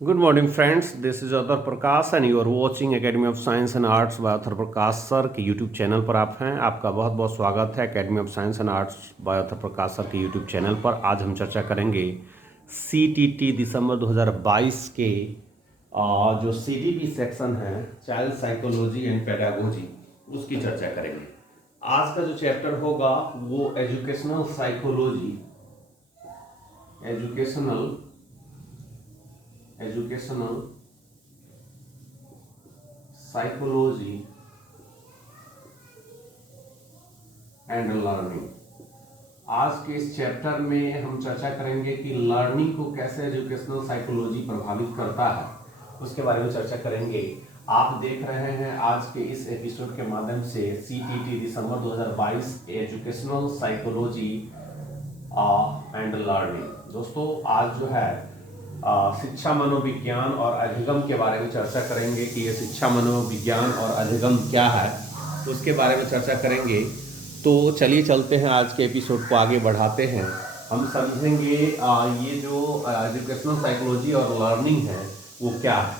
Good morning, friends. This is Athar Prakash and you are watching Academy of Science and Arts by Athar Prakash sir के YouTube channel पर आप हैं। आपका बहुत बहुत स्वागत है academy of science and arts by Athar Prakash sir के यूट्यूब चैनल पर। आज हम चर्चा करेंगे सीटीटी दिसंबर 2022 के जो सीडीपी सेक्शन है चाइल्ड साइकोलॉजी एंड पेडागोजी, उसकी चर्चा करेंगे। आज का जो चैप्टर होगा वो educational psychology, educational psychology and learning. आज के इस चैप्टर में हम चर्चा करेंगे कि लर्निंग को कैसे एजुकेशनल साइकोलॉजी प्रभावित करता है, उसके बारे में चर्चा करेंगे। आप देख रहे हैं आज के इस एपिसोड के माध्यम से CTT December 2022 educational psychology and learning. दोस्तों आज जो है शिक्षा मनोविज्ञान और अधिगम के बारे में चर्चा करेंगे कि ये शिक्षा मनोविज्ञान और अधिगम क्या है, उसके बारे में चर्चा करेंगे। तो चलिए चलते हैं, आज के एपिसोड को आगे बढ़ाते हैं। हम समझेंगे ये जो एजुकेशनल साइकोलॉजी और लर्निंग है वो क्या है।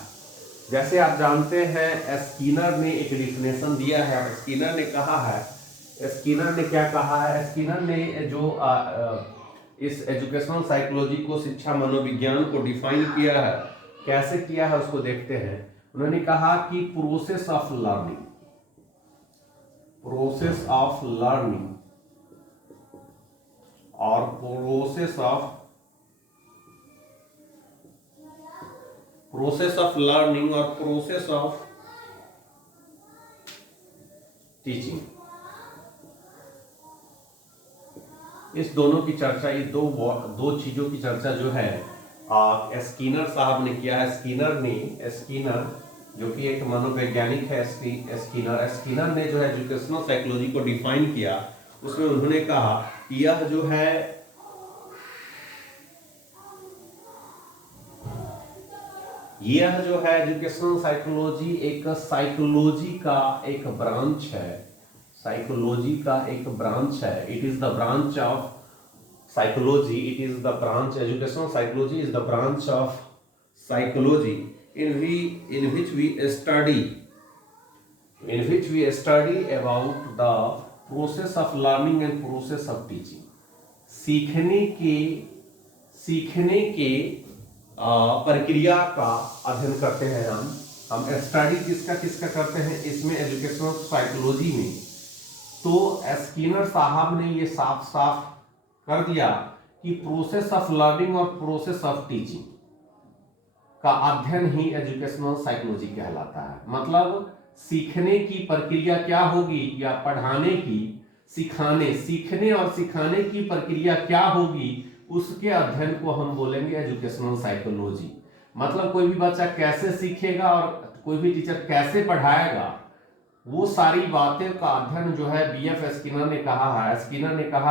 जैसे आप जानते हैं स्किनर ने एक डिफिनेशन दिया है। स्किनर ने क्या कहा है? स्किनर ने जो इस एजुकेशनल साइकोलॉजी को, शिक्षा मनोविज्ञान को डिफाइन किया है। कैसे किया है उसको देखते हैं। उन्होंने कहा कि प्रोसेस ऑफ लर्निंग और प्रोसेस ऑफ लर्निंग और प्रोसेस ऑफ टीचिंग, इस दोनों की चर्चा, ये दो चीजों की चर्चा जो है स्किनर साहब ने किया है। स्किनर जो कि एक मनोवैज्ञानिक है, स्किनर ने जो है एजुकेशनल साइकोलॉजी को डिफाइन किया। उसमें उन्होंने कहा यह जो है एजुकेशनल साइकोलॉजी एक साइकोलॉजी का एक ब्रांच है। It is the branch of psychology, educational psychology is the branch of psychology in which we study about the process of learning and process of teaching। सीखने के प्रक्रिया का अध्ययन करते हैं हम स्टडी किसका करते हैं इसमें, एजुकेशनल साइकोलॉजी में। तो स्किनर साहब ने ये साफ कर दिया कि प्रोसेस ऑफ लर्निंग और प्रोसेस ऑफ टीचिंग का अध्ययन ही एजुकेशनल साइकोलॉजी कहलाता है। मतलब सीखने की प्रक्रिया क्या होगी, या पढ़ाने की, सीखने और सिखाने की प्रक्रिया क्या होगी, उसके अध्ययन को हम बोलेंगे एजुकेशनल साइकोलॉजी। मतलब कोई भी बच्चा कैसे सीखेगा और कोई भी टीचर कैसे पढ़ाएगा, वो सारी बातें का अध्ययन जो है बीएफ स्किनर ने कहा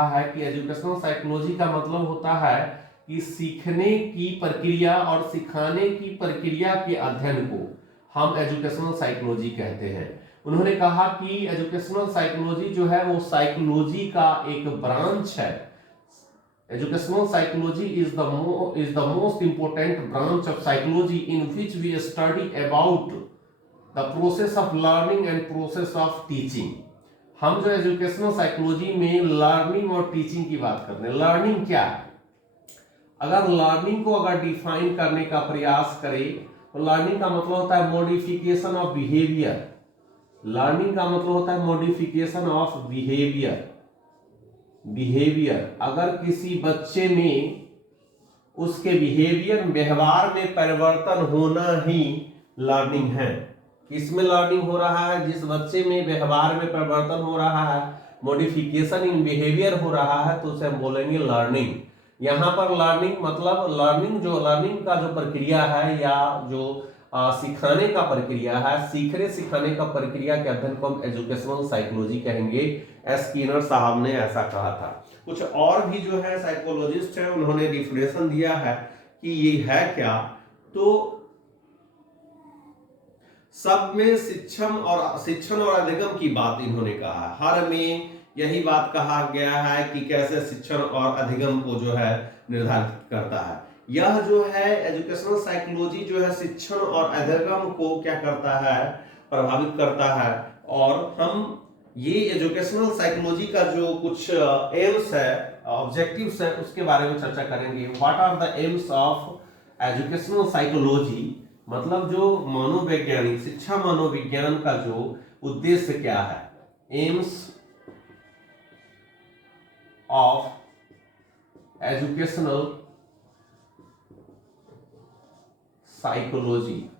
है कि एजुकेशनल साइकोलॉजी का मतलब होता है कि सीखने की प्रक्रिया और सिखाने की प्रक्रिया के अध्ययन को हम एजुकेशनल साइकोलॉजी कहते हैं। उन्होंने कहा कि एजुकेशनल साइकोलॉजी जो है वो साइकोलॉजी का एक ब्रांच है। Educational psychology is the most important branch of psychology in which we study about the process of learning and process of teaching. हम जो एजुकेशनल साइकोलॉजी में लर्निंग और टीचिंग की बात करते हैं। लर्निंग क्या है? अगर लर्निंग को डिफाइन करने का प्रयास करें तो लर्निंग का मतलब होता है मॉडिफिकेशन ऑफ बिहेवियर। अगर किसी बच्चे में उसके व्यवहार में परिवर्तन होना ही लर्निंग है। किसमें लर्निंग हो रहा है? जिस बच्चे में व्यवहार में परिवर्तन हो रहा है, मॉडिफिकेशन इन बिहेवियर हो रहा है, तो उसे हम बोलेंगे लर्निंग। यहाँ पर लर्निंग मतलब लर्निंग का जो प्रक्रिया है या जो सिखाने का प्रक्रिया है, सीखने सिखाने का प्रक्रिया के अध्ययन को हम एजुकेशनल साइकोलॉजी कहेंगे। स्किनर साहब ने ऐसा कहा था। कुछ और भी जो है साइकोलॉजिस्ट है, उन्होंने डिफिनेशन दिया है कि ये है क्या। तो सब में शिक्षण और अधिगम की बात इन्होंने कहा है। हर में यही बात कहा गया है कि कैसे शिक्षण और अधिगम को जो है निर्धारित करता है। यह जो है एजुकेशनल साइकोलॉजी जो है शिक्षण और अधिगम को क्या करता है, प्रभावित करता है। और हम ये एजुकेशनल साइकोलॉजी का जो कुछ एम्स है, ऑब्जेक्टिव्स है, उसके बारे में चर्चा करेंगे। What are the aims of educational psychology, मतलब जो मनोवैज्ञानिक शिक्षा मनोविज्ञान का जो उद्देश्य क्या है। AIIMS of educational psychology.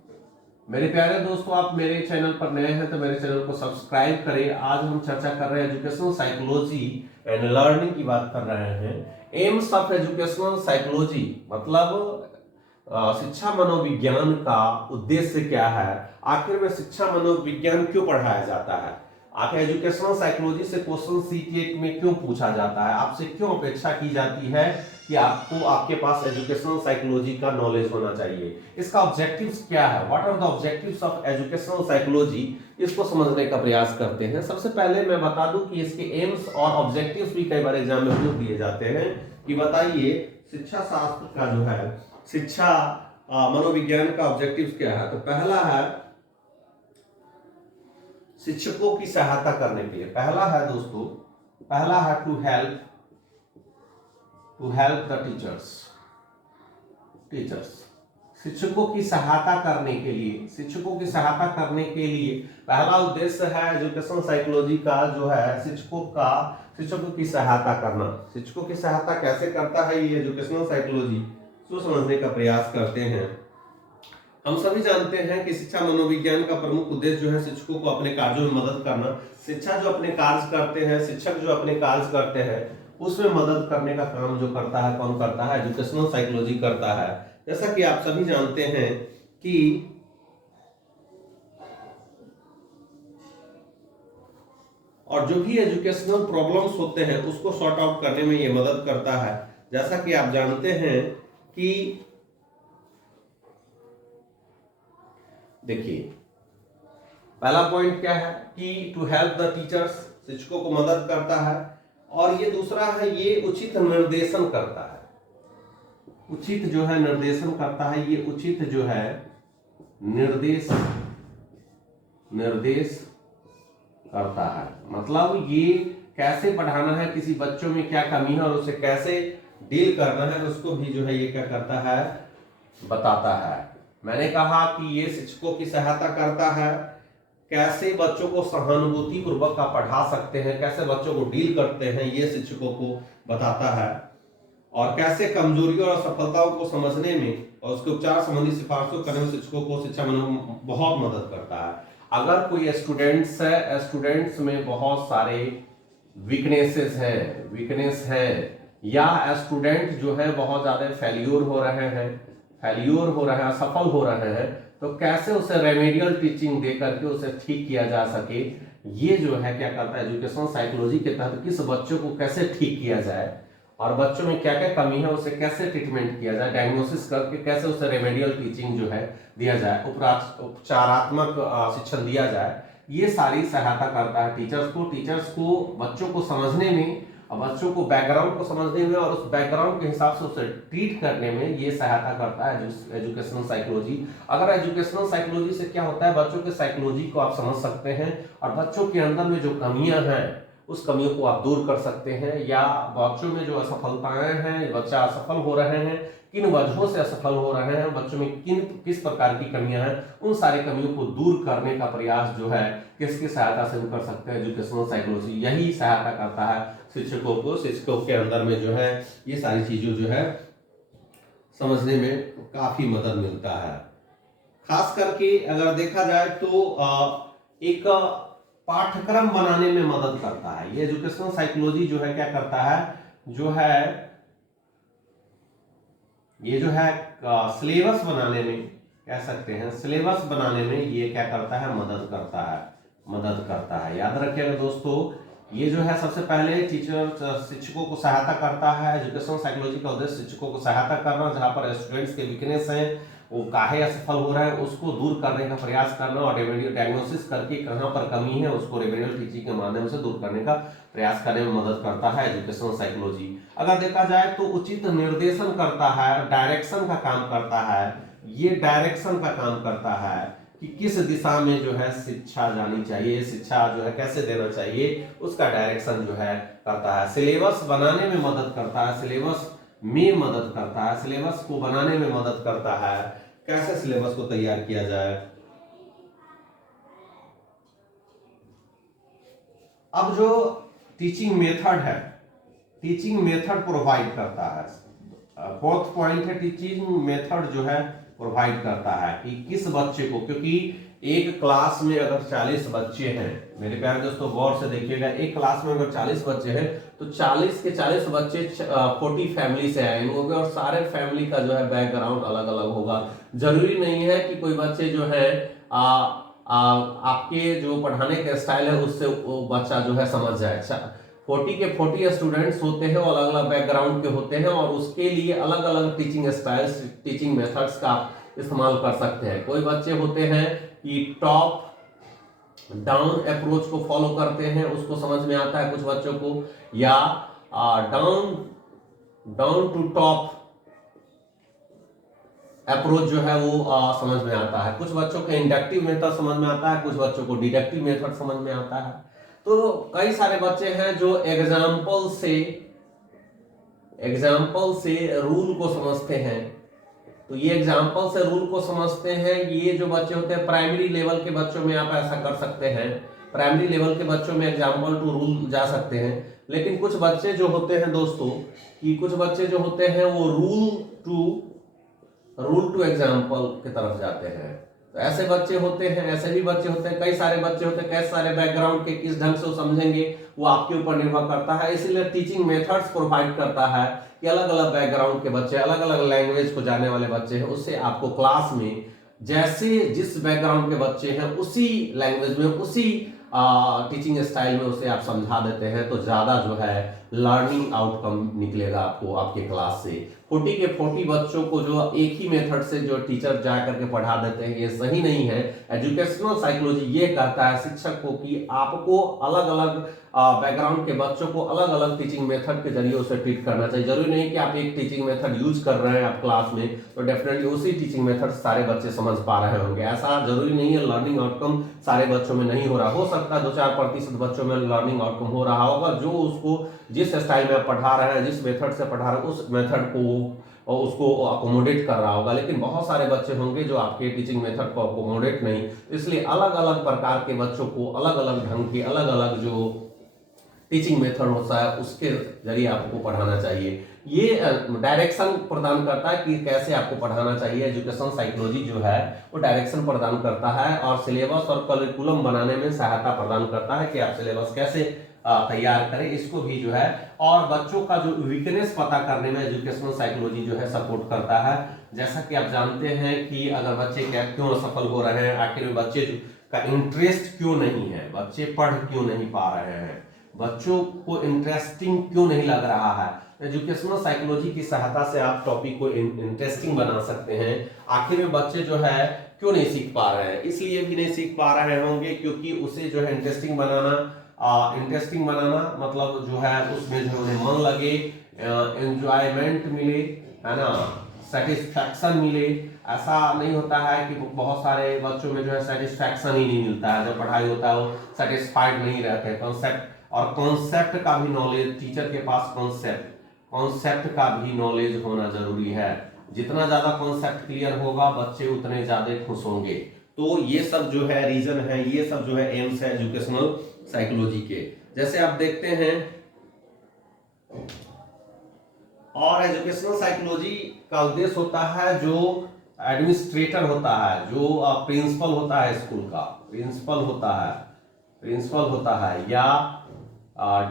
मेरे प्यारे दोस्तों, आप मेरे चैनल पर नए हैं तो मेरे चैनल को सब्सक्राइब करें। आज हम चर्चा कर रहे हैं एजुकेशनल साइकोलॉजी एंड लर्निंग की बात कर रहे हैं। एम्स ऑफ एजुकेशनल साइकोलॉजी मतलब शिक्षा मनोविज्ञान का उद्देश्य क्या है, आखिर में शिक्षा मनोविज्ञान क्यों पढ़ाया जाता है, आखिर एजुकेशनल साइकोलॉजी से क्वेश्चन सीटेट में क्यों पूछा जाता है, आपसे क्यों अपेक्षा की जाती है कि आपको आपके पास एजुकेशनल साइकोलॉजी का नॉलेज होना चाहिए, इसका ऑब्जेक्टिव्स क्या है, what are the objectives of educational psychology, इसको समझने का प्रयास करते हैं। सबसे पहले मैं बता दूं कि इसके एम्स और ऑब्जेक्टिव्स भी कई बार एग्जाम में पूछ दिए जाते हैं कि बताइए शिक्षा शास्त्र का जो है शिक्षा मनोविज्ञान का ऑब्जेक्टिव्स क्या है। तो पहला है शिक्षकों की सहायता करने के लिए, पहला है दोस्तों, पहला है टू हेल्प द टीचर्स। शिक्षकों की सहायता करने के लिए, शिक्षकों की सहायता करने के लिए पहला उद्देश्य है एजुकेशनल साइकोलॉजी का जो है शिक्षकों की सहायता करना। शिक्षकों की सहायता कैसे करता है ये एजुकेशनल साइकोलॉजी, इसको समझने का प्रयास करते हैं। हम सभी जानते हैं कि शिक्षा मनोविज्ञान का प्रमुख उद्देश्य जो है शिक्षकों को अपने कार्यों में मदद करना। शिक्षा जो अपने कार्य करते हैं, शिक्षक जो अपने कार्य करते हैं उसमें मदद करने का काम जो करता है, कौन करता है, एजुकेशनल साइकोलॉजी करता है। जैसा कि आप सभी जानते हैं कि और जो भी एजुकेशनल प्रॉब्लम्स होते हैं उसको सॉर्ट आउट करने में ये मदद करता है। जैसा कि आप जानते हैं कि देखिए पहला पॉइंट क्या है कि टू हेल्प द टीचर्स, शिक्षकों को मदद करता है। और ये दूसरा है ये उचित निर्देशन करता है, उचित जो है निर्देशन करता है, ये उचित जो है निर्देश करता है। मतलब ये कैसे पढ़ाना है, किसी बच्चों में क्या कमी है और उसे कैसे डील करना है उसको भी जो है ये क्या करता है, बताता है। मैंने कहा कि ये शिक्षकों की सहायता करता है, कैसे बच्चों को सहानुभूति पूर्वक आप पढ़ा सकते हैं, कैसे बच्चों को डील करते हैं ये शिक्षकों को बताता है। और कैसे कमजोरियों और सफलताओं को समझने में और उसके उपचार संबंधी सिफारिशों करने में शिक्षकों को शिक्षा बहुत मदद करता है। अगर कोई स्टूडेंट्स में बहुत सारे वीकनेस हैं या स्टूडेंट जो है बहुत ज्यादा फेल्यूर हो रहे हैं, असफल हो रहे हैं, तो कैसे उसे रेमेडियल टीचिंग दे करके उसे ठीक किया जा सके, ये जो है क्या करता है एजुकेशनल साइकोलॉजी के तहत किस बच्चों को कैसे ठीक किया जाए और बच्चों में क्या क्या कमी है उसे कैसे ट्रीटमेंट किया जाए, डायग्नोसिस करके कैसे उसे रेमेडियल टीचिंग जो है दिया जाए, उपचारात्मक शिक्षण दिया जाए, ये सारी सहायता करता है टीचर्स को बच्चों को समझने में और बच्चों को बैकग्राउंड को समझने में और उस बैकग्राउंड के हिसाब से उसे ट्रीट करने में ये सहायता करता है एजुकेशनल साइकोलॉजी। अगर एजुकेशनल साइकोलॉजी से क्या होता है, बच्चों के साइकोलॉजी को आप समझ सकते हैं और बच्चों के अंदर में जो कमियां हैं उस कमियों को आप दूर कर सकते हैं, या बच्चों में जो असफलताएं हैं, बच्चा असफल हो रहे हैं, किन वजहों से असफल हो रहे हैं, बच्चों में किस प्रकार की कमियां हैं, उन सारी कमियों को दूर करने का प्रयास जो है किसकी सहायता से कर सकते हैं, एजुकेशनल साइकोलॉजी यही सहायता करता है शिक्षकों के अंदर में जो है ये सारी चीजों जो है समझने में काफी मदद मिलता है। खास करके अगर देखा जाए तो एक पाठ्यक्रम बनाने में मदद करता है। ये एजुकेशनल साइकोलॉजी जो है क्या करता है, ये जो है सिलेबस बनाने में, कह सकते हैं सिलेबस बनाने में ये क्या करता है, मदद करता है। याद रखिएगा दोस्तों, ये जो है सबसे पहले शिक्षकों को सहायता करता है। एजुकेशनल साइकोलॉजी का उद्देश्य शिक्षकों को सहायता करना, जहां पर स्टूडेंट्स के वीकनेस हैं वो काहे असफल हो रहा है उसको दूर करने का प्रयास करना और रेमेडियल डायग्नोसिस करके कहाँ पर कमी है उसको रेमेडियल टीचिंग के माध्यम से दूर करने का प्रयास करने में मदद करता है एजुकेशनल साइकोलॉजी। अगर देखा जाए तो उचित निर्देशन करता है, डायरेक्शन का काम करता है, ये डायरेक्शन का काम करता है कि किस दिशा में जो है शिक्षा जानी चाहिए, शिक्षा जो है कैसे देना चाहिए, उसका डायरेक्शन जो है करता है। सिलेबस बनाने में मदद करता है, सिलेबस में मदद करता है, सिलेबस को बनाने में मदद करता है, कैसे सिलेबस को तैयार किया जाए। अब जो टीचिंग मेथड है, टीचिंग मेथड प्रोवाइड करता है। फोर्थ पॉइंट है टीचिंग मेथड जो है प्रोवाइड करता है कि किस बच्चे को, क्योंकि एक क्लास में अगर 40 बच्चे हैं, मेरे प्यारे दोस्तों गौर से देखिएगा, एक क्लास में अगर 40 बच्चे हैं तो 40 के 40 बच्चे 40 फैमिली से आए होंगे और सारे फैमिली का जो है बैकग्राउंड अलग अलग होगा। जरूरी नहीं है कि कोई बच्चे जो है आपके जो पढ़ाने का स्टाइल है उससे वो बच्चा जो है समझ जाए। 40 के 40 स्टूडेंट्स होते हैं, अलग अलग बैकग्राउंड के होते हैं और उसके लिए अलग अलग टीचिंग स्टाइल्स, टीचिंग मेथड्स का इस्तेमाल कर सकते हैं। कोई बच्चे होते हैं कि टॉप डाउन अप्रोच को फॉलो करते हैं, उसको समझ में आता है कुछ बच्चों को, या डाउन टू टॉप अप्रोच जो है वो समझ में आता है। कुछ बच्चों को इंडक्टिव मेथड समझ में आता है, कुछ बच्चों को डिडक्टिव मेथड समझ में आता है। तो कई सारे बच्चे हैं जो एग्जाम्पल से रूल को समझते हैं। तो ये एग्जाम्पल से रूल को समझते हैं, ये जो बच्चे होते हैं प्राइमरी लेवल के बच्चों में आप ऐसा कर सकते हैं, प्राइमरी लेवल के बच्चों में एग्जाम्पल टू रूल जा सकते हैं। लेकिन कुछ बच्चे जो होते हैं दोस्तों, कि कुछ बच्चे जो होते हैं वो रूल टू एग्जाम्पल की तरफ जाते हैं। तो ऐसे बच्चे होते हैं, ऐसे भी बच्चे होते हैं, कई सारे बच्चे होते हैं, कई सारे बैकग्राउंड के, किस ढंग से वो समझेंगे वो आपके ऊपर निर्भर करता है। इसीलिए टीचिंग मेथड्स प्रोवाइड करता है कि अलग अलग बैकग्राउंड के बच्चे, अलग अलग लैंग्वेज को जानने वाले बच्चे हैं, उससे आपको क्लास में जैसे जिस बैकग्राउंड के बच्चे हैं उसी लैंग्वेज में, उसी टीचिंग स्टाइल में उसे आप समझा देते हैं तो ज्यादा जो है लर्निंग आउटकम निकलेगा आपको आपके क्लास से। 40 के 40 बच्चों को जो एक ही मेथड से जो टीचर जा करके पढ़ा देते हैं ये सही नहीं है। एजुकेशनल साइकोलॉजी ये कहता है शिक्षक को कि आपको अलग अलग बैकग्राउंड के बच्चों को अलग अलग टीचिंग मेथड के जरिए उसे ट्रीट करना चाहिए। जरूरी नहीं कि आप एक टीचिंग मेथड यूज कर रहे हैं आप क्लास में तो डेफिनेटली उसी टीचिंग मेथड सारे बच्चे समझ पा रहे होंगे, ऐसा जरूरी नहीं है। लर्निंग आउटकम सारे बच्चों में नहीं हो रहा, हो सकता है 2-4% बच्चों में लर्निंग आउटकम हो रहा होगा, जो उसको जिस स्टाइल में पढ़ा रहे हैं, जिस मेथड से पढ़ा रहे हैं उस मेथड को और उसको अकोमोडेट कर रहा होगा। लेकिन बहुत सारे बच्चे होंगे जो आपके टीचिंग मेथड को अकोमोडेट नहीं, इसलिए अलग अलग प्रकार के बच्चों को अलग अलग ढंग के अलग अलग जो टीचिंग मेथड होता है उसके जरिए आपको पढ़ाना चाहिए। ये डायरेक्शन प्रदान करता है कि कैसे आपको पढ़ाना चाहिए। एजुकेशन साइकोलॉजी जो है वो डायरेक्शन प्रदान करता है और सिलेबस और करिकुलम बनाने में सहायता प्रदान करता है कि आप सिलेबस कैसे तैयार करें, इसको भी जो है, और बच्चों का जो वीकनेस पता करने में एजुकेशनल साइकोलॉजी जो है सपोर्ट करता है। जैसा कि आप जानते हैं कि अगर बच्चे क्यों असफल हो रहे हैं, आखिर में बच्चे का इंटरेस्ट क्यों नहीं है, बच्चे पढ़ क्यों नहीं पा रहे हैं, बच्चों को इंटरेस्टिंग क्यों नहीं लग रहा है, एजुकेशनल साइकोलॉजी की सहायता से आप टॉपिक को इंटरेस्टिंग बना सकते हैं। आखिर में बच्चे जो है क्यों नहीं सीख पा रहे हैं, इसलिए भी नहीं सीख पा रहे होंगे क्योंकि उसे जो है इंटरेस्टिंग बनाना मतलब जो है उसमें जो उन्हें मन लगे, एंजॉयमेंट मिले, है ना, सेटिस्फैक्शन मिले। ऐसा नहीं होता है कि बहुत सारे बच्चों में जो है सेटिस्फैक्शन ही नहीं मिलता है, जब पढ़ाई होता है वो सेटिस्फाइड नहीं रहते। कॉन्सेप्ट का भी नॉलेज, टीचर के पास कॉन्सेप्ट का भी नॉलेज होना जरूरी है। जितना ज्यादा कॉन्सेप्ट क्लियर होगा बच्चे उतने ज्यादा खुश होंगे। तो ये सब जो है रीजन है, ये सब जो है एम्स है एजुकेशनल साइकोलॉजी के। जैसे आप देखते हैं, और एजुकेशनल साइकोलॉजी का उद्देश्य होता है जो एडमिनिस्ट्रेटर होता है, जो प्रिंसिपल होता है स्कूल का, प्रिंसिपल होता है या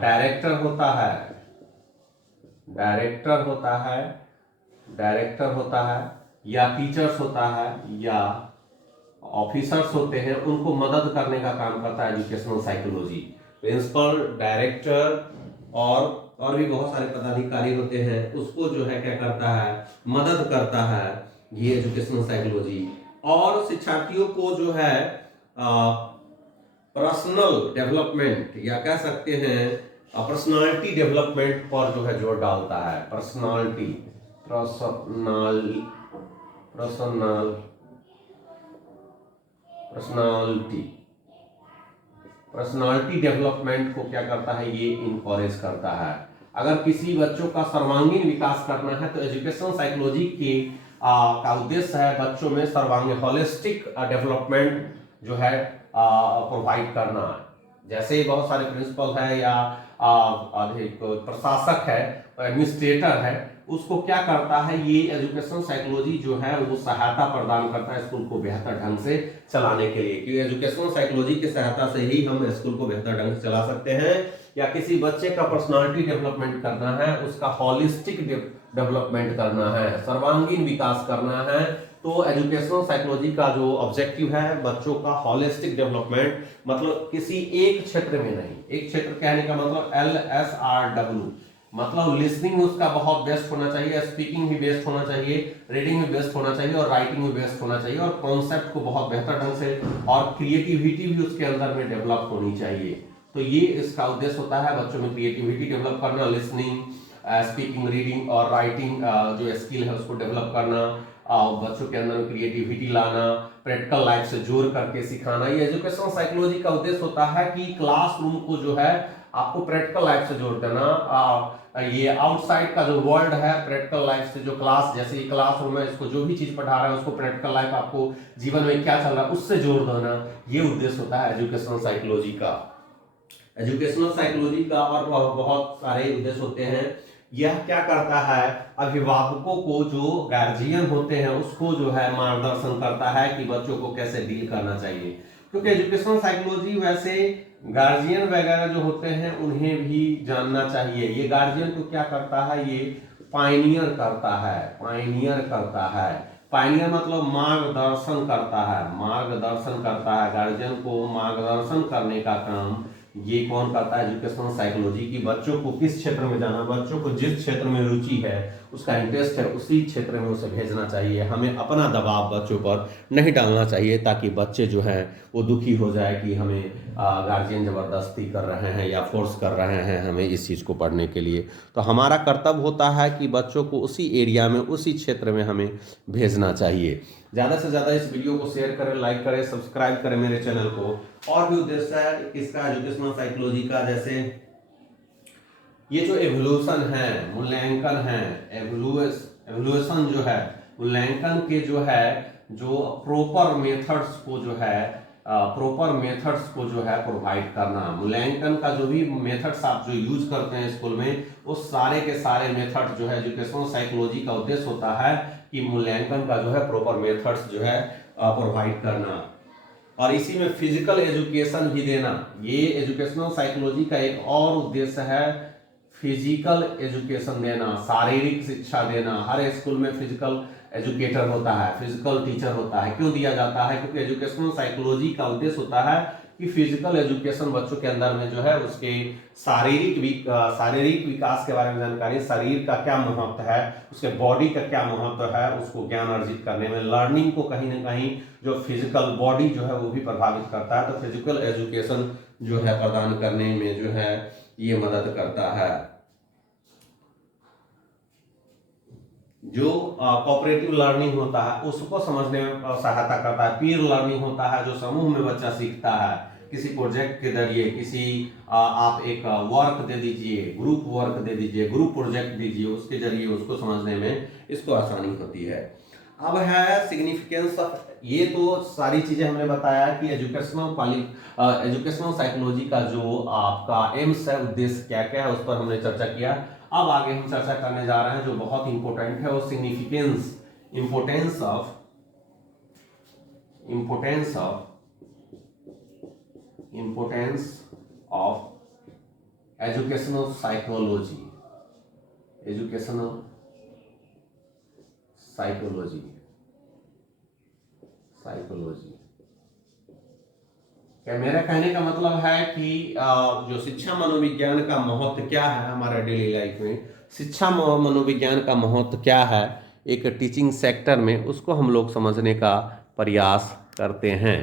डायरेक्टर होता है या टीचर्स होता है या ऑफिसर्स होते हैं, उनको मदद करने का काम करता है एजुकेशनल साइकोलॉजी। प्रिंसिपल, डायरेक्टर और भी बहुत सारे पदाधिकारी होते हैं, उसको जो है क्या करता है, मदद करता है ये एजुकेशनल साइकोलॉजी। और शिक्षार्थियों को जो है पर्सनल डेवलपमेंट या कह सकते हैं पर्सनालिटी डेवलपमेंट पर जो है जोर डालता है। पर्सनालिटी पर्सनालिटी डेवलपमेंट को क्या करता है, ये इनकरेज करता है। अगर किसी बच्चों का सर्वांगीण विकास करना है तो एजुकेशनल साइकोलॉजी के का उद्देश्य है बच्चों में सर्वांगीण होलिस्टिक डेवलपमेंट जो है प्रोवाइड करना। जैसे बहुत सारे प्रिंसिपल है या अधिक प्रशासक है, एडमिनिस्ट्रेटर है, उसको क्या करता है, ये एजुकेशनल साइकोलॉजी जो है वो सहायता प्रदान करता है स्कूल को बेहतर ढंग से चलाने के लिए। क्योंकि एजुकेशनल साइकोलॉजी की सहायता से ही हम स्कूल को बेहतर ढंग से चला सकते हैं। या किसी बच्चे का पर्सनालिटी डेवलपमेंट करना है, उसका हॉलिस्टिक डेवलपमेंट करना है, सर्वांगीण विकास करना है, तो एजुकेशनल साइकोलॉजी का जो ऑब्जेक्टिव है बच्चों का हॉलिस्टिक डेवलपमेंट, मतलब किसी एक क्षेत्र में नहीं। एक क्षेत्र कहने का मतलब LSRW, मतलब लिसनिंग उसका बहुत बेस्ट होना चाहिए, स्पीकिंग भी बेस्ट होना चाहिए, रीडिंग भी बेस्ट होना चाहिए और राइटिंग भी बेस्ट होना चाहिए, और कॉन्सेप्ट को बहुत बेहतर ढंग से और क्रिएटिविटी भी उसके अंदर में डेवलप होनी चाहिए। तो ये इसका उद्देश्य होता है बच्चों में क्रिएटिविटी डेवलप करना, लिसनिंग, स्पीकिंग, रीडिंग और राइटिंग जो स्किल है उसको डेवलप करना, बच्चों के अंदर क्रिएटिविटी लाना, प्रैक्टिकल लाइफ से जोड़ करके सिखाना। ये एजुकेशनल साइकोलॉजी का उद्देश्य होता है कि क्लासरूम को जो है आपको प्रैक्टिकल लाइफ से जोड़ देना। ये आउटसाइड का जो वर्ल्ड है प्रैक्टिकल लाइफ से, जो क्लास जैसे क्लासरूम है, इसको जो भी चीज पढ़ा रहा है उसको प्रैक्टिकल लाइफ आपको जीवन में क्या चल रहा है उससे जोड़ देना, ये उद्देश्य होता है एजुकेशनल साइकोलॉजी का। एजुकेशनल साइकोलॉजी का और बहुत सारे उद्देश्य होते हैं। यह क्या करता है, अभिभावकों को, जो गार्जियन होते हैं उसको जो है मार्गदर्शन करता है कि बच्चों को कैसे डील करना चाहिए। क्योंकि एजुकेशनल साइकोलॉजी वैसे गार्जियन वगैरह जो होते हैं उन्हें भी जानना चाहिए। ये गार्जियन को क्या करता है, ये पायनियर करता है। पायनियर मतलब मार्गदर्शन करता है। गार्जियन को मार्गदर्शन करने का काम ये कौन करता है, एजुकेशनल साइकोलॉजी, की बच्चों को किस क्षेत्र में जाना, बच्चों को जिस क्षेत्र में रुचि है, उसका इंटरेस्ट है, उसी क्षेत्र में उसे भेजना चाहिए। हमें अपना दबाव बच्चों पर नहीं डालना चाहिए ताकि बच्चे जो हैं वो दुखी हो जाए कि हमें गार्जियन जबरदस्ती कर रहे हैं या फोर्स कर रहे हैं हमें इस चीज़ को पढ़ने के लिए। तो हमारा कर्तव्य होता है कि बच्चों को उसी एरिया में, उसी क्षेत्र में हमें भेजना चाहिए। ज़्यादा से ज़्यादा इस वीडियो को शेयर करें, लाइक करें, सब्सक्राइब करें मेरे चैनल को। और भी उद्देश्य है किसका, एजुकेशनल साइकोलॉजी का, जैसे ये जो एवोल्यूशन है, मूल्यांकन है, एवोल्यूशन जो है, मूल्यांकन के जो है, जो प्रॉपर मेथड्स को जो है प्रोवाइड करना। मूल्यांकन का जो भी मेथड्स आप जो यूज करते हैं स्कूल में, उस सारे के सारे मेथड जो है एजुकेशनल साइकोलॉजी का उद्देश्य होता है कि मूल्यांकन का जो है प्रॉपर मेथड्स जो है प्रोवाइड करना। और इसी में फिजिकल एजुकेशन भी देना। ये एजुकेशनल साइकोलॉजी का एक और उद्देश्य है, फिजिकल एजुकेशन देना, शारीरिक शिक्षा देना। हर स्कूल में फिजिकल एजुकेटर होता है, फिजिकल टीचर होता है। क्यों दिया जाता है, क्योंकि एजुकेशनल साइकोलॉजी का उद्देश्य होता है कि फिजिकल एजुकेशन बच्चों के अंदर में जो है उसके शारीरिक विकास के बारे में जानकारी, शरीर का क्या महत्व है, उसके बॉडी का क्या महत्व है, उसको ज्ञान अर्जित करने में, लर्निंग को कहीं ना कहीं जो फिजिकल बॉडी जो है वो भी प्रभावित करता है। तो फिजिकल एजुकेशन जो है प्रदान करने में जो है ये मदद करता है। जो कोऑपरेटिव लर्निंग होता है उसको समझने में सहायता करता है। पीयर लर्निंग होता है, जो समूह में बच्चा सीखता है, किसी प्रोजेक्ट के जरिए, किसी आप एक वर्क दे दीजिए, ग्रुप वर्क दे दीजिए, ग्रुप प्रोजेक्ट दीजिए, उसके जरिए उसको समझने में इसको आसानी होती है। अब है सिग्निफिकेंस ऑफ, ये तो सारी चीजें हमने बताया कि एजुकेशनल साइकोलॉजी का जो आपका एम्स है, उद्देश्य क्या क्या है, उस पर हमने चर्चा किया। अब आगे हम चर्चा करने जा रहे हैं जो बहुत इंपॉर्टेंट है, वो इम्पोर्टेंस ऑफ एजुकेशनल साइकोलॉजी। क्या मेरा कहने का मतलब है कि जो शिक्षा मनोविज्ञान का महत्व क्या है हमारे डेली लाइफ में, शिक्षा मनोविज्ञान का महत्व क्या है, एक टीचिंग सेक्टर में, उसको हम लोग समझने का प्रयास करते हैं।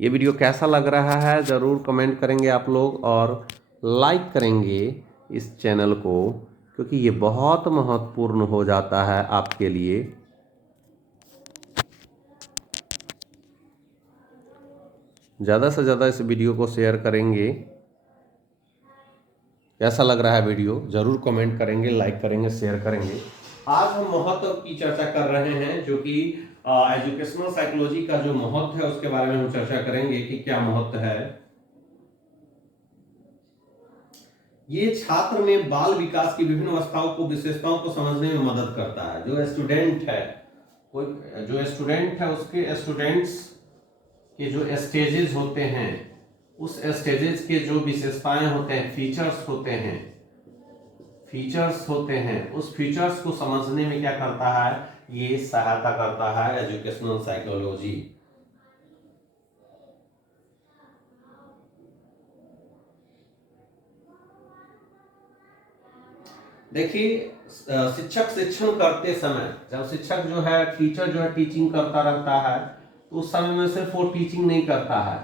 ये वीडियो कैसा लग रहा है ज़रूर कमेंट करेंगे आप लोग, और लाइक करेंगे इस चैनल को, क्योंकि ये बहुत महत्वपूर्ण हो जाता है आपके लिए। ज़्यादा से ज़्यादा इस वीडियो को शेयर करेंगे। कैसा लग रहा है वीडियो ज़रूर कमेंट करेंगे, लाइक करेंगे, शेयर करेंगे। आज हम महत्व की चर्चा कर रहे हैं, जो कि एजुकेशनल साइकोलॉजी का जो महत्व है उसके बारे में हम चर्चा करेंगे कि क्या महत्व है। ये छात्र में बाल विकास की विभिन्न अवस्थाओं को, विशेषताओं को समझने में मदद करता है। जो स्टूडेंट है, कोई जो स्टूडेंट है, उसके स्टूडेंट्स के जो स्टेजेस होते हैं, उस स्टेजेस के जो विशेषताएं होते हैं, फीचर्स होते हैं, उस फीचर्स को समझने में क्या करता है, ये सहायता करता है एजुकेशनल साइकोलॉजी। देखिए, शिक्षक शिक्षण करते समय, जब शिक्षक जो है, टीचर जो है टीचिंग करता रहता है, तो उस समय में सिर्फ वो टीचिंग नहीं करता है,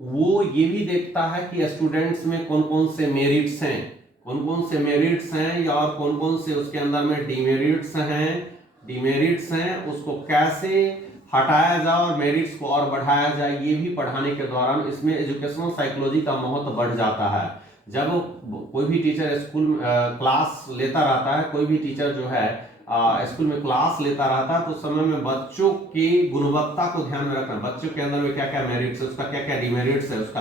वो ये भी देखता है कि स्टूडेंट्स में कौन कौन से मेरिट्स हैं, या और कौन कौन से उसके अंदर में डिमेरिट्स हैं, उसको कैसे हटाया जाए और मेरिट्स को और बढ़ाया जाए, ये भी पढ़ाने के दौरान इसमें एजुकेशनल साइकोलॉजी का महत्व बढ़ जाता है। जब कोई भी टीचर क्लास लेता रहता है, कोई भी टीचर जो है स्कूल में क्लास लेता रहता है, तो उस समय में बच्चों की गुणवत्ता को ध्यान में रखना, बच्चों के अंदर में क्या क्या मेरिट्स है, उसका क्या क्या डिमेरिट्स है, उसका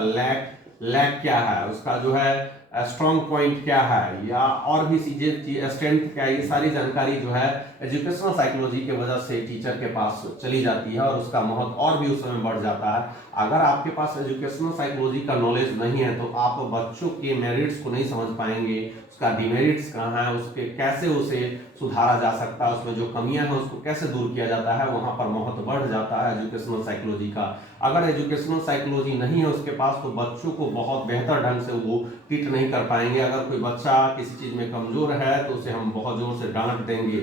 लैक क्या है, उसका जो है स्ट्रॉन्ग पॉइंट क्या है, या और भी चीजें, स्ट्रेंथ क्या है, ये सारी जानकारी जो है एजुकेशनल साइकोलॉजी के वजह से टीचर के पास चली जाती है, और उसका महत्व और भी उस समय बढ़ जाता है। अगर आपके पास एजुकेशनल साइकोलॉजी का नॉलेज नहीं है, तो आप बच्चों के मेरिट्स को नहीं समझ पाएंगे, उसका डिमेरिट्स कहाँ है, उसके कैसे उसे सुधारा जा सकता है, उसमें जो कमियां हैं उसको कैसे दूर किया जाता है, वहां पर महत्व बढ़ जाता है एजुकेशनल साइकोलॉजी का। अगर एजुकेशनल साइकोलॉजी नहीं है उसके पास, तो बच्चों को बहुत बेहतर ढंग से वो ट्रीट नहीं कर पाएंगे। अगर कोई बच्चा किसी चीज में कमजोर है, तो उसे हम बहुत जोर से डांट देंगे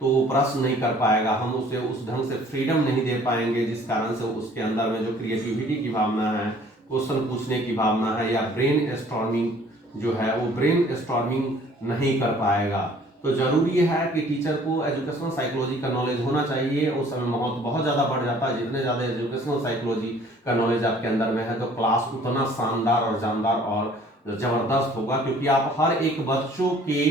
तो वो प्रश्न नहीं कर पाएगा, हम उसे उस ढंग से फ्रीडम नहीं दे पाएंगे, जिस कारण से उसके अंदर में जो क्रिएटिविटी की भावना है, क्वेश्चन पूछने की भावना है, या ब्रेन स्टॉर्मिंग जो है, वो ब्रेन स्टॉर्मिंग नहीं कर पाएगा। तो जरूरी है कि टीचर को एजुकेशनल साइकोलॉजी का नॉलेज होना चाहिए। उस समय महत्व बहुत ज़्यादा बढ़ जाता है। जितने ज़्यादा एजुकेशनल साइकोलॉजी का नॉलेज आपके अंदर में है, तो क्लास उतना शानदार और जानदार और जबरदस्त होगा, क्योंकि आप हर एक बच्चों की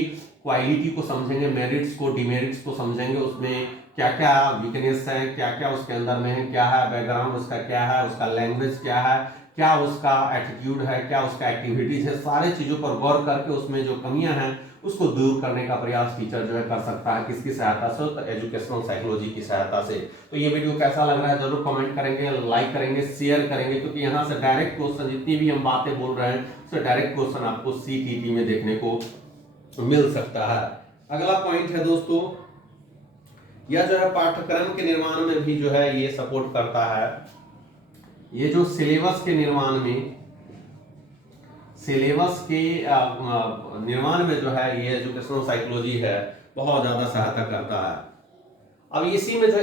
क्वालिटी को समझेंगे, मेरिट्स को, डिमेरिट्स को समझेंगे, उसमें क्या क्या वीकनेस है, क्या क्या उसके अंदर में है, क्या है बैकग्राउंड उसका, क्या है उसका लैंग्वेज, क्या है, क्या उसका एटीट्यूड है, क्या उसका एक्टिविटीज है, सारी चीजों पर गौर करके उसमें जो कमियां हैं उसको दूर करने का प्रयास टीचर जो है कर सकता है। किसकी सहायता से? तो एजुकेशनल साइकोलॉजी की सहायता से। तो ये वीडियो कैसा लग रहा है जरूर कमेंट करेंगे, लाइक करेंगे, शेयर करेंगे, क्योंकि यहाँ से डायरेक्ट क्वेश्चन, जितनी भी हम बातें बोल रहे हैं, उससे डायरेक्ट क्वेश्चन आपको सीटीटी में देखने को मिल सकता है। अगला पॉइंट है दोस्तों, यह जो है पाठ्यक्रम के निर्माण में भी जो है ये सपोर्ट करता है। ये जो सिलेबस के निर्माण में, सिलेबस के निर्माण में जो है ये एजुकेशनल साइकोलॉजी है, बहुत ज्यादा सहायता करता है। अब इसी में जो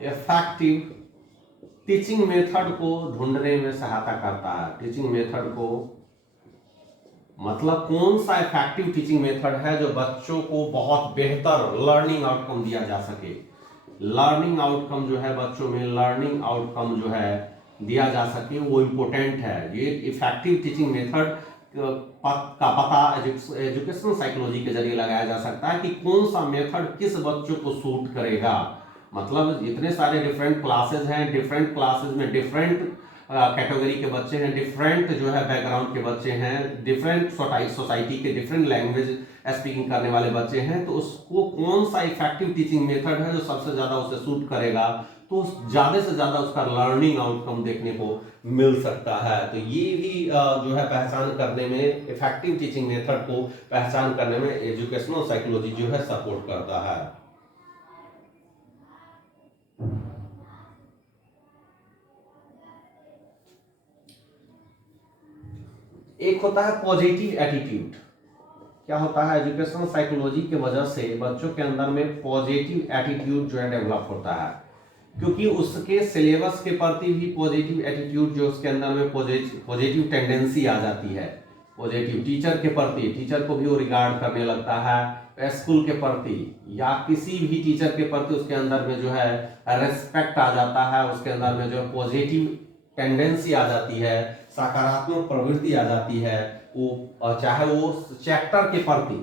इफेक्टिव टीचिंग मेथड को ढूंढने में सहायता करता है। टीचिंग मेथड को मतलब कौन सा इफेक्टिव टीचिंग मेथड है जो बच्चों को बहुत बेहतर लर्निंग आउटकम दिया जा सके। लर्निंग आउटकम जो है, बच्चों में लर्निंग आउटकम जो है दिया जा सके, वो इम्पोर्टेंट है। ये इफेक्टिव टीचिंग मेथड का पता एजुकेशनल साइकोलॉजी के जरिए लगाया जा सकता है कि कौन सा मेथड किस बच्चों को सूट करेगा। मतलब इतने सारे डिफरेंट क्लासेस हैं, डिफरेंट क्लासेस में डिफरेंट कैटेगरी के बच्चे हैं, डिफरेंट जो है बैकग्राउंड के बच्चे हैं, डिफरेंट सोसाइटी के डिफरेंट लैंग्वेज स्पीकिंग करने वाले बच्चे हैं, तो उसको कौन सा इफेक्टिव टीचिंग मेथड है जो सबसे ज्यादा उसे सूट करेगा, तो ज्यादा से ज्यादा उसका लर्निंग आउटकम देखने को मिल सकता है। तो ये भी जो है पहचान करने में, इफेक्टिव टीचिंग मेथड को पहचान करने में एजुकेशनल साइकोलॉजी जो है सपोर्ट करता है। एक होता है पॉजिटिव एटीट्यूड। क्या होता है, एजुकेशनल साइकोलॉजी के वजह से बच्चों के अंदर में पॉजिटिव एटीट्यूड जो है डेवलप होता है, क्योंकि उसके सिलेबस के प्रति भी पॉजिटिव एटीट्यूड जो उसके अंदर में पॉजिटिव टेंडेंसी आ जाती है। पॉजिटिव टीचर के प्रति, टीचर को भी वो रिगार्ड करने लगता है, स्कूल के प्रति या किसी भी टीचर के प्रति उसके अंदर में जो है रेस्पेक्ट आ जाता है, उसके अंदर में जो पॉजिटिव टेंडेंसी आ जाती है, सकारात्मक प्रवृत्ति आ जाती है। वो चाहे वो चैप्टर के प्रति,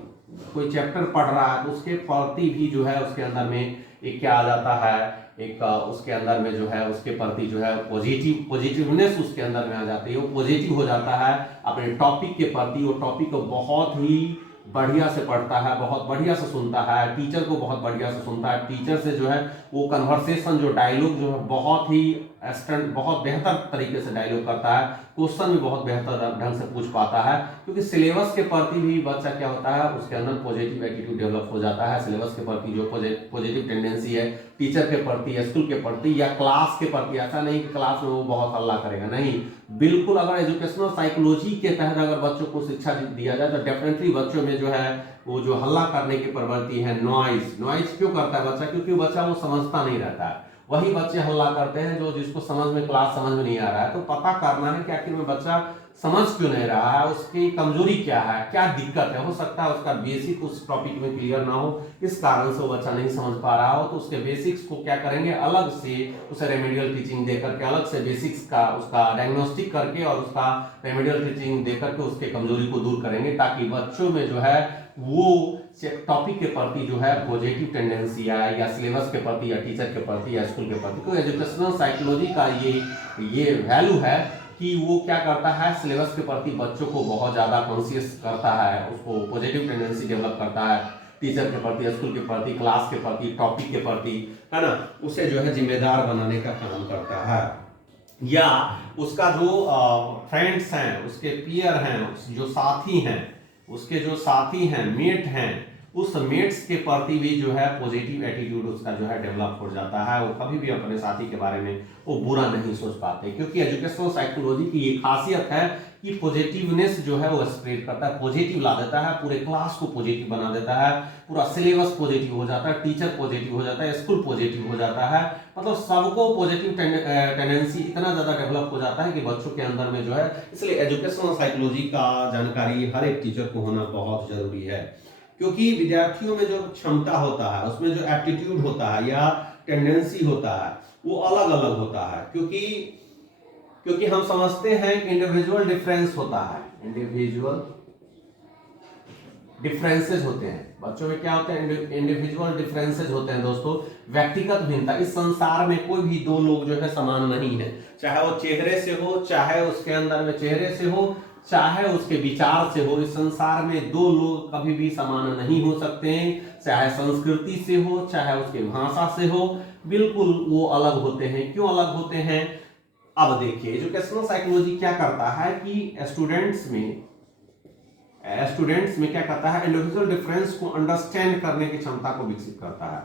कोई चैप्टर पढ़ रहा है तो उसके प्रति भी जो है उसके अंदर में एक क्या आ जाता है, एक उसके अंदर में जो है उसके प्रति जो है पॉजिटिवनेस उसके अंदर में आ जाती है। वो पॉजिटिव हो जाता है अपने टॉपिक के प्रति, वो टॉपिक को बहुत ही बढ़िया से पढ़ता है, बहुत बढ़िया से सुनता है, टीचर को बहुत बढ़िया से सुनता है, टीचर से जो है वो कन्वर्सेशन जो डायलॉग जो है बहुत ही बहुत बेहतर तरीके से डायलॉग करता है, क्वेश्चन भी बहुत बेहतर ढंग से पूछ पाता है, क्योंकि सिलेबस के प्रति भी बच्चा क्या होता है उसके अंदर पॉजिटिव एटीट्यूड डेवलप हो जाता है। सिलेबस के प्रति जो पॉजिटिव टेंडेंसी है, टीचर के प्रति, स्कूल के प्रति या क्लास के प्रति, ऐसा नहीं कि क्लास में वो बहुत हल्ला करेगा, नहीं, बिल्कुल। अगर एजुकेशनल साइकोलॉजी के तहत अगर बच्चों को शिक्षा दिया जाए तो डेफिनेटली बच्चों में जो है वो जो हल्ला करने की प्रवृत्ति है, नॉइज क्यों करता है बच्चा, क्योंकि बच्चा वो समझता नहीं रहता है। वही बच्चे हल्ला करते हैं जो जिसको समझ में, क्लास समझ में नहीं आ रहा है, तो पता करना है कि आखिर में बच्चा समझ क्यों नहीं रहा है, उसकी कमजोरी क्या है, क्या दिक्कत है। हो सकता है उसका बेसिक उस टॉपिक में क्लियर ना हो, इस कारण से वो बच्चा नहीं समझ पा रहा हो, तो उसके बेसिक्स को क्या करेंगे, अलग से उसे रेमेडियल टीचिंग देकर के, अलग से बेसिक्स का उसका डायग्नोस्टिक करके और उसका रेमेडियल टीचिंग देकर के उसके कमजोरी को दूर करेंगे, ताकि बच्चों में जो है वो टॉपिक के प्रति जो है पॉजिटिव टेंडेंसी आए, या सिलेबस के प्रति, या टीचर के प्रति, या स्कूल के प्रति। तो एजुकेशनल साइकोलॉजी का ये वैल्यू है कि वो क्या करता है, सिलेबस के प्रति बच्चों को बहुत ज्यादा कॉन्शियस करता है, उसको पॉजिटिव टेंडेंसी डेवलप करता है, टीचर के प्रति, स्कूल के प्रति, क्लास के प्रति, टॉपिक के प्रति, है ना, उसे जो है जिम्मेदार बनाने का काम करता है। या उसका जो फ्रेंड्स हैं, उसके पीयर हैं, जो साथी हैं, उसके जो साथी हैं, मेट हैं, उस मेट्स के प्रति भी जो है पॉजिटिव एटीट्यूड उसका जो है डेवलप हो जाता है। वो कभी भी अपने साथी के बारे में वो बुरा नहीं सोच पाते, क्योंकि एजुकेशनल साइकोलॉजी की ये खासियत है कि पॉजिटिवनेस जो है वो स्प्रेड करता है, पॉजिटिव ला देता है, पूरे क्लास को पॉजिटिव बना देता है, पूरा सिलेबस पॉजिटिव हो जाता है, टीचर पॉजिटिव हो जाता है, स्कूल पॉजिटिव हो जाता है, मतलब सबको पॉजिटिव टेंडेंसी इतना ज्यादा डेवलप हो जाता है कि बच्चों के अंदर में जो है। इसलिए एजुकेशनल साइकोलॉजी का जानकारी हर एक टीचर को होना बहुत जरूरी है, क्योंकि विद्यार्थियों में जो क्षमता होता है, उसमें जो एप्टीट्यूड होता है या टेंडेंसी होता है, वो अलग अलग होता है। क्योंकि हम समझते हैं कि इंडिविजुअल डिफरेंस होता है, इंडिविजुअल डिफरेंसेस होते हैं बच्चों में। क्या होते हैं, इंडिविजुअल डिफरेंसेस होते हैं दोस्तों, व्यक्तिगत भिन्नता। इस संसार में कोई भी दो लोग जो है समान नहीं है, चाहे वो चेहरे से हो, चाहे उसके अंदर में चेहरे से हो, चाहे उसके विचार से हो। इस संसार में दो लोग कभी भी समान नहीं हो सकते हैं, चाहे संस्कृति से हो, चाहे उसके भाषा से हो, बिल्कुल वो अलग होते हैं। क्यों अलग होते हैं, अब देखिए एजुकेशनल साइकोलॉजी क्या करता है कि स्टूडेंट्स में क्या करता है, इंडिविजुअल डिफरेंस को अंडरस्टैंड करने की क्षमता को विकसित करता है,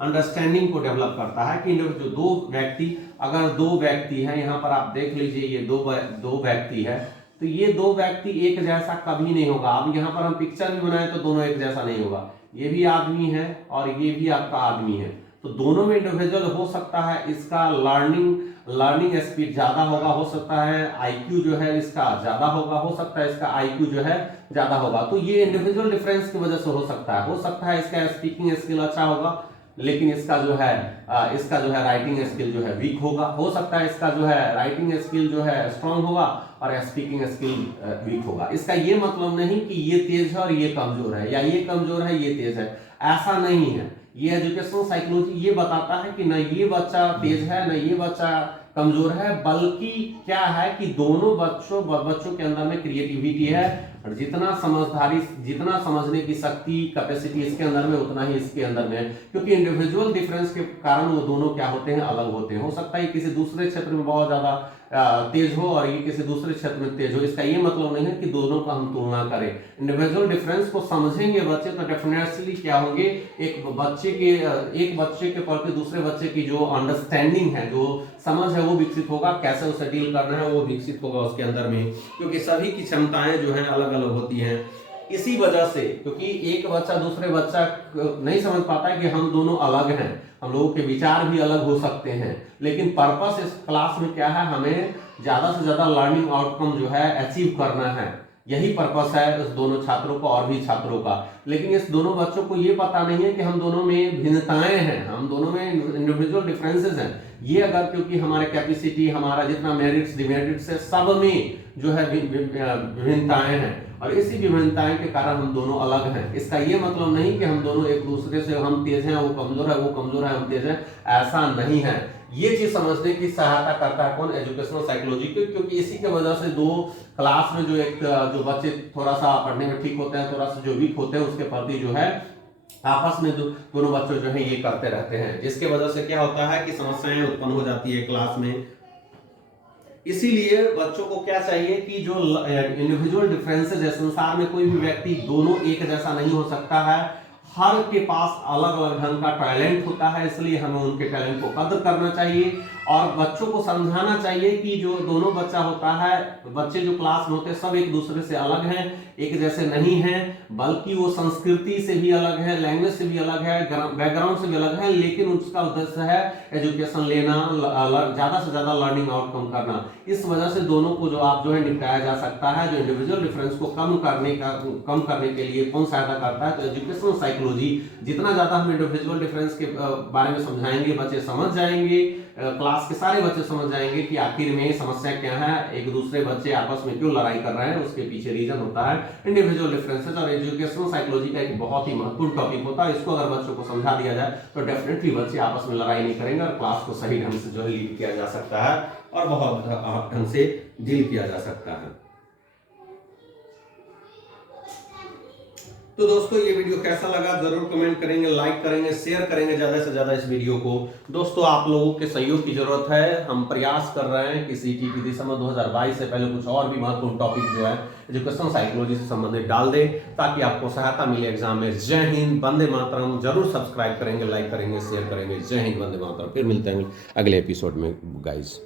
अंडरस्टैंडिंग को डेवलप करता है कि जो दो व्यक्ति, अगर दो व्यक्ति हैं, यहाँ पर आप देख लीजिए ये दो व्यक्ति है, तो ये दो व्यक्ति एक जैसा कभी नहीं होगा। अब यहाँ पर हम पिक्चर भी बनाए तो दोनों एक जैसा नहीं होगा, ये भी आदमी है और ये भी आपका आदमी है, तो दोनों में इंडिविजुअल हो सकता है इसका लर्निंग स्पीड ज्यादा होगा, हो सकता है आईक्यू जो है इसका ज्यादा होगा, हो सकता है इसका आईक्यू जो है ज्यादा होगा। तो ये इंडिविजुअल डिफरेंस की वजह से हो सकता है इसका स्पीकिंग स्किल अच्छा होगा, लेकिन इसका जो है राइटिंग स्किल जो है वीक होगा। हो सकता है इसका जो है राइटिंग स्किल जो है स्ट्रांग होगा और स्पीकिंग स्किल वीक होगा। इसका ये मतलब नहीं कि ये तेज है और ये कमजोर है, या ये कमजोर है ये तेज है, ऐसा नहीं है। ये एजुकेशनल साइकोलॉजी ये बताता है कि न ये बच्चा तेज है न ये बच्चा कमजोर है, बल्कि क्या है कि दोनों बच्चों के अंदर में क्रिएटिविटी है, और जितना समझने की शक्ति, कैपेसिटी इसके अंदर में उतना ही इसके अंदर में है। क्योंकि इंडिविजुअल डिफरेंस के कारण वो दोनों क्या होते हैं, अलग होते हैं। हो सकता है किसी दूसरे क्षेत्र में बहुत ज्यादा तेज हो और ये किसी दूसरे क्षेत्र में तेज हो, इसका ये मतलब नहीं है कि दोनों का हम तुलना करें। इंडिविजुअल डिफरेंस को समझेंगे बच्चे तो डेफिनेटली क्या होंगे, एक बच्चे के प्रति दूसरे बच्चे की जो अंडरस्टैंडिंग है, जो समझ है वो विकसित होगा, कैसे उसे डील करना है वो विकसित होगा उसके अंदर में, क्योंकि सभी की क्षमताएं जो है अलग अलग होती हैं। इसी वजह से, क्योंकि एक बच्चा दूसरे बच्चा नहीं समझ पाता है कि हम दोनों अलग हैं, हम लोगों के विचार भी अलग हो सकते हैं, लेकिन पर्पस इस क्लास में क्या है, हमें ज्यादा से ज्यादा लर्निंग आउटकम जो है अचीव करना है। यही पर्पस है इस दोनों छात्रों का और भी छात्रों का। लेकिन इस दोनों बच्चों को ये पता नहीं है कि हम दोनों में भिन्नताएं हैं, हम दोनों में इंडिविजुअल डिफरेंसेस हैं। ये अगर, क्योंकि हमारे कैपेसिटी, हमारा जितना मेरिट्स डिमेरिट्स है, सब में जो है विभिन्नताएं हैं, और इसी विभिन्नताएं के कारण हम दोनों अलग हैं। इसका ये मतलब नहीं कि हम दोनों एक दूसरे से, हम तेज हैं वो कमजोर है, वो कमजोर है हम तेज हैं, ऐसा नहीं है। ये चीज समझने की सहायता करता है कौन, एजुकेशनल साइकोलॉजी के, क्योंकि इसी के वजह से दो क्लास में जो बच्चे थोड़ा सा पढ़ने में ठीक होते हैं, थोड़ा सा जो वीक होते हैं, उसके प्रति जो है आपस में दोनों बच्चों जो है ये करते रहते हैं, जिसके वजह से क्या होता है कि समस्याएं उत्पन्न हो जाती है क्लास में। इसीलिए बच्चों को क्या चाहिए कि जो इंडिविजुअल डिफरेंसेस है, संसार में कोई भी व्यक्ति दोनों एक जैसा नहीं हो सकता है, हर के पास अलग अलग ढंग का टैलेंट होता है, इसलिए हमें उनके टैलेंट को कदर करना चाहिए और बच्चों को समझाना चाहिए कि जो दोनों बच्चा होता है, बच्चे जो क्लास में होते हैं सब एक दूसरे से अलग हैं, एक जैसे नहीं हैं, बल्कि वो संस्कृति से भी अलग है, लैंग्वेज से भी अलग है, बैकग्राउंड से भी अलग है, लेकिन उसका उद्देश्य है एजुकेशन लेना, ज्यादा से ज्यादा लर्निंग आउटकम करना। इस वजह से दोनों को जो आप जो है निपटाया जा सकता है। जो इंडिविजुअल डिफरेंस को कम करने के लिए कौन सहायता करता है, तो एजुकेशनल साइकोलॉजी। जितना ज्यादा हम इंडिविजुअल डिफरेंस के बारे में समझाएंगे, बच्चे समझ जाएंगे, क्लास के सारे बच्चे समझ जाएंगे कि आखिर में समस्या क्या है, एक दूसरे बच्चे आपस में क्यों लड़ाई कर रहे हैं, उसके पीछे रीजन होता है इंडिविजुअल डिफरेंसेस। और एजुकेशनल साइकोलॉजी का एक बहुत ही महत्वपूर्ण टॉपिक होता है, इसको अगर बच्चों को समझा दिया जाए तो डेफिनेटली बच्चे आपस में लड़ाई नहीं करेंगे और क्लास को सही ढंग से जो है लीड किया जा सकता है और बहुत ढंग से डील किया जा सकता है। तो दोस्तों ये वीडियो कैसा लगा जरूर कमेंट करेंगे, लाइक करेंगे, शेयर करेंगे ज्यादा से ज्यादा इस वीडियो को। दोस्तों आप लोगों के सहयोग की जरूरत है। हम प्रयास कर रहे हैं कि सीटीटी दिसंबर 2022 से पहले कुछ और भी महत्वपूर्ण टॉपिक जो है एजुकेशन साइकोलॉजी से संबंधित डाल दें, ताकि आपको सहायता मिले एग्जाम में। जय हिंद, वंदे मातरम। जरूर सब्सक्राइब करेंगे, लाइक करेंगे, शेयर करेंगे। जय हिंद, वंदे मातरम। फिर मिलते हैं अगले एपिसोड में गाइस।